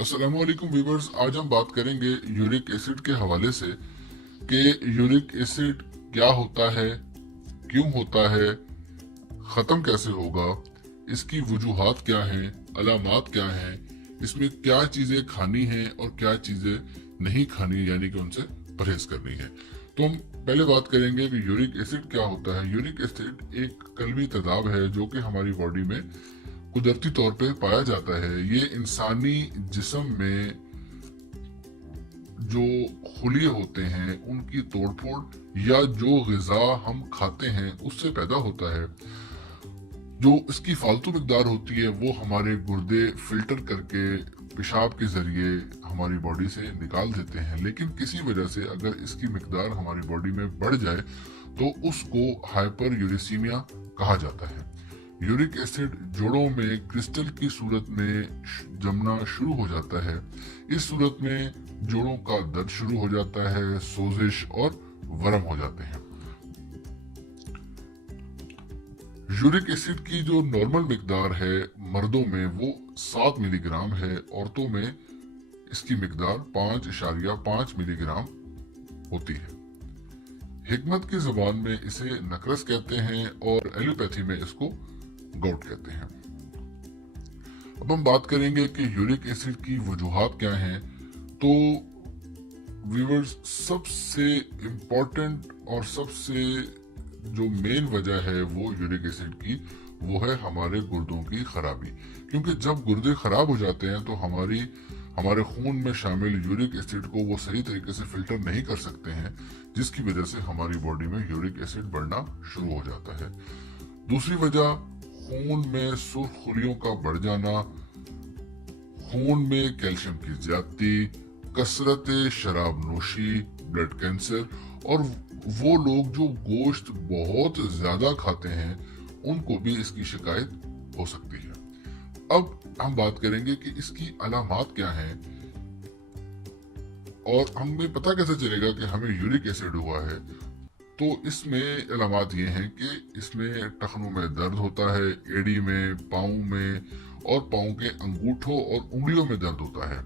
अस्सलाम वालेकुम व्यूवर्स। आज हम बात करेंगे यूरिक एसिड के हवाले से कि यूरिक एसिड क्या होता है, क्यों होता है, ख़त्म कैसे होगा, इसकी वजूहात क्या हैं, अलामात क्या हैं, इसमें क्या चीज़ें खानी हैं और क्या चीज़ें नहीं खानी, यानी कि उनसे परहेज करनी है। तो हम पहले बात करेंगे कि यूरिक एसिड क्या होता है। यूरिक एसिड एक कलमी तेजाब है जो कि हमारी बॉडी में कुदरती तौर पे पाया जाता है। ये इंसानी जिस्म में जो खुलिये होते हैं उनकी तोड़फोड़ या जो ग़िज़ा हम खाते हैं उससे पैदा होता है। जो इसकी फालतू मिकदार होती है वो हमारे गुर्दे फिल्टर करके पेशाब के ज़रिए हमारी बॉडी से निकाल देते हैं, लेकिन किसी वजह से अगर इसकी मिकदार हमारी बॉडी में बढ़ जाए तो उसको हाइपर यूरेसीमिया कहा जाता है। यूरिक एसिड जोड़ों में क्रिस्टल की सूरत में जमना शुरू हो जाता है। इस सूरत में जोड़ों का दर्द शुरू हो जाता है, सोजिश और वरम हो जाते हैं। यूरिक एसिड की जो नॉर्मल मिकदार है मर्दों में वो 7 मिलीग्राम है, औरतों में इसकी मिकदार 5.5 मिलीग्राम होती है। हिकमत की ज़बान में इसे नकरस कहते हैं और एलोपैथी में इसको गॉट कहते हैं। अब हम बात करेंगे कि यूरिक एसिड की वजूहात क्या हैं। तो व्यूअर्स, सबसे इम्पोर्टेंट और सबसे जो मेन वजह है वो यूरिक एसिड की वो है हमारे गुर्दों की खराबी। क्योंकि जब गुर्दे खराब हो जाते हैं तो हमारे खून में शामिल यूरिक एसिड को वो सही तरीके से फिल्टर नहीं कर सकते हैं, जिसकी वजह से हमारी बॉडी में यूरिक एसिड बढ़ना शुरू हो जाता है। दूसरी वजह खून में सुर्ख खुलियों का बढ़ जाना, खून में कैल्शियम की ज्यादती, कसरत शराब नोशी, ब्लड कैंसर और वो लोग जो गोश्त बहुत ज्यादा खाते हैं उनको भी इसकी शिकायत हो सकती है। अब हम बात करेंगे कि इसकी अलामात क्या हैं और हमें पता कैसे चलेगा कि हमें यूरिक एसिड हुआ है। तो इसमें अलामात ये हैं कि इसमें टखनों में दर्द होता है, एड़ी में, पाँव में और पाँव के अंगूठों और उंगलियों में दर्द होता है।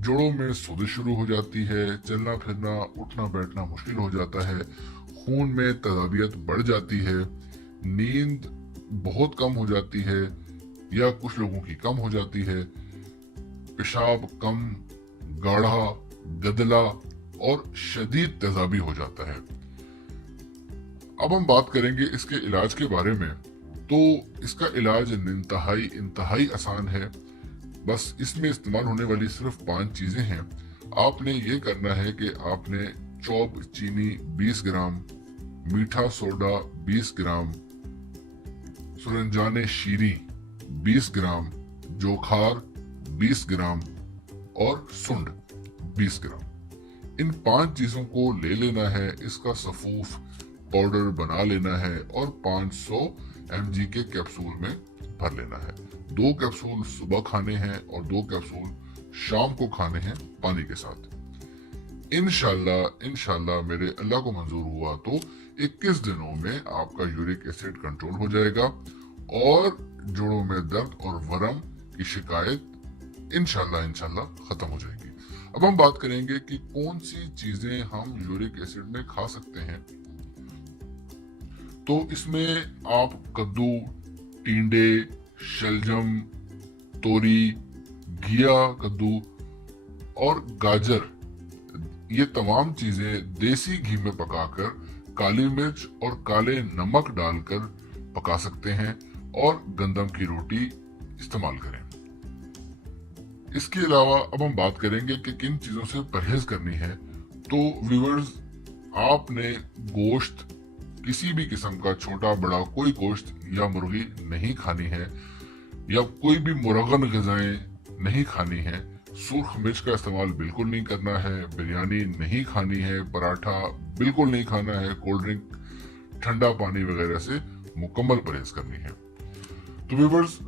जोड़ों में सोजिश शुरू हो जाती है, चलना फिरना उठना बैठना मुश्किल हो जाता है, खून में तेजाबियत बढ़ जाती है, नींद बहुत कम हो जाती है या कुछ लोगों की कम हो जाती है, पेशाब कम, गाढ़ा, गदला और शदीद तेजाबी हो जाता है। अब हम बात करेंगे इसके इलाज के बारे में। तो इसका इलाज इंतहाई आसान है। बस इसमें इस्तेमाल होने वाली सिर्फ 5 चीजें हैं। आपने ये करना है कि आपने चौब चीनी 20 ग्राम, मीठा सोडा 20 ग्राम, सुरंजाने शीरी 20 ग्राम, जोखार 20 ग्राम और सुंड 20 ग्राम। इन 5 चीजों को ले लेना है, इसका सफूफ पाउडर बना लेना है और 500 mg के कैप्सूल में भर लेना है। 2 कैप्सूल सुबह खाने हैं और 2 कैप्सूल शाम को खाने हैं पानी के साथ। इंशाल्लाह मेरे अल्लाह को मंजूर हुआ तो 21 दिनों में आपका यूरिक एसिड कंट्रोल हो जाएगा और जोड़ों में दर्द और वरम की शिकायत इंशाल्लाह खत्म हो जाएगी। अब हम बात करेंगे कि कौन सी चीजें हम यूरिक एसिड में खा सकते हैं। तो इसमें आप कद्दू, टींडे, शलजम, तोरी, घिया कद्दू और गाजर, ये तमाम चीजें देसी घी में पकाकर काली मिर्च और काले नमक डालकर पका सकते हैं और गंदम की रोटी इस्तेमाल करें। इसके अलावा अब हम बात करेंगे कि किन चीजों से परहेज करनी है। तो व्यूअर्स, आपने गोश्त किसी भी किस्म का, छोटा बड़ा कोई गोश्त या मुर्गी नहीं खानी है या कोई भी मुरगन ग़िज़ाएं नहीं खानी है। सुर्ख मिर्च का इस्तेमाल बिल्कुल नहीं करना है, बिरयानी नहीं खानी है, पराठा बिल्कुल नहीं खाना है, कोल्ड ड्रिंक, ठंडा पानी वगैरह से मुकम्मल परहेज करनी है। तो व्यूअर्स,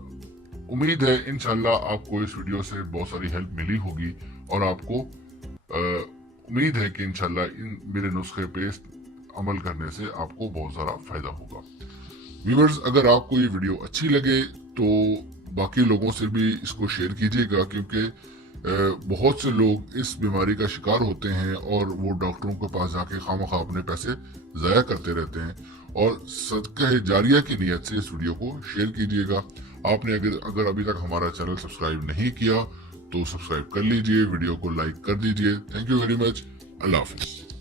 उम्मीद है इंशाल्लाह आपको इस वीडियो से बहुत सारी हेल्प मिली होगी और आपको उम्मीद है कि इंशाल्लाह इन मेरे नुस्खे पे अमल करने से आपको बहुत सारा फायदा होगा। व्यूअर्स, अगर आपको ये वीडियो अच्छी लगे तो बाकी लोगों से भी इसको शेयर कीजिएगा, क्योंकि بہت سے لوگ اس بیماری کا شکار ہوتے ہیں اور وہ ڈاکٹروں کے پاس جا کے خواہ اپنے پیسے ضائع کرتے رہتے ہیں. اور صدقہ جاریہ کی نیت سے اس ویڈیو کو شیئر کیجیے گا. آپ نے اگر ابھی تک ہمارا چینل سبسکرائب نہیں کیا تو سبسکرائب کر لیجئے, ویڈیو کو لائک کر دیجئے. Thank you very much. اللہ حافظ.